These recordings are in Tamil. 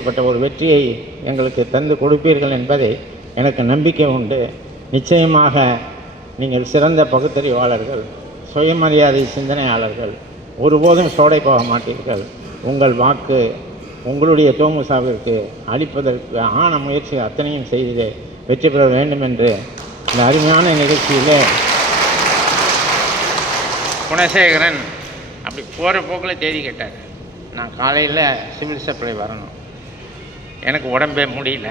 இப்படிப்பட்ட ஒரு வெற்றியை எங்களுக்கு தந்து கொடுப்பீர்கள் என்பதை எனக்கு நம்பிக்கை உண்டு. நிச்சயமாக நீங்கள் சிறந்த பகுத்தறிவாளர்கள், சுயமரியாதை சிந்தனையாளர்கள், ஒருபோதும் சோடை போக மாட்டீர்கள். உங்கள் வாக்கு உங்களுடைய தோமுசாவிற்கு அளிப்பதற்கு ஆன முயற்சி அத்தனையும் செய்து வெற்றி பெற வேண்டும் என்று இந்த அருமையான நிகழ்ச்சியிலே குணசேகரன் அப்படி போகிற போக்கில் தேதி கேட்டார். நான் காலையில் சிவில் சப்ளை வரணும், எனக்கு உடம்பே முடியல.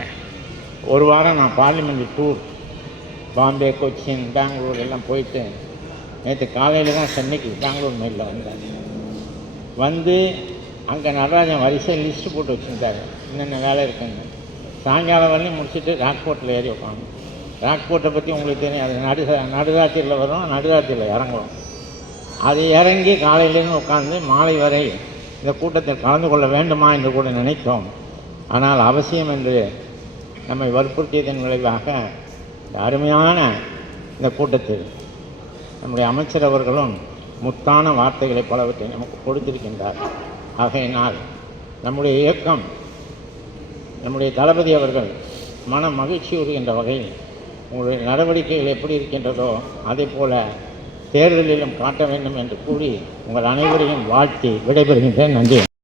ஒரு வாரம் நான் பார்லிமெண்ட் டூர் பாம்பே, கொச்சின், பெங்களூர் எல்லாம் போயிட்டு நேற்று காலையில் தான் சென்னைக்கு பெங்களூர் மெயிலில் வந்தேன். வந்து அங்கே நடராஜன் வரிசை லிஸ்ட்டு போட்டு வச்சுருந்தாரு, என்னென்ன வேலை இருக்குன்னு. சாயங்காலம் வரலையும் முடிச்சுட்டு ராக்போர்ட்டில் ஏறி உட்காந்து. ராக்போர்ட்டை பற்றி உங்களுக்கு தெரியும், அது நடுராத்திரியில் வரும், நடுராத்திரியில் இறங்குவோம். அது இறங்கி காலையிலேருந்து உட்காந்து மாலை வரை இந்த கூட்டத்தில் கலந்து கொள்ள வேண்டுமா என்று கூட நினைத்தோம். ஆனால் அவசியம் என்று நம்மை வற்புறுத்தியதன் விளைவாக இந்த அருமையான இந்த கூட்டத்தில் நம்முடைய அமைச்சர் அவர்களும் முத்தான வார்த்தைகளை பலவற்றை நமக்கு கொடுத்திருக்கின்றார். ஆகையினால் நம்முடைய இயக்கம், நம்முடைய தளபதி அவர்கள் மன மகிழ்ச்சியுறுகின்ற வகையில் உங்களுடைய நடவடிக்கைகள் எப்படி இருக்கின்றதோ அதே போல தேர்தலிலும் காட்ட வேண்டும் என்று கூறி உங்கள் அனைவரையும் வாழ்த்தி விடைபெறுகின்றேன். நன்றி.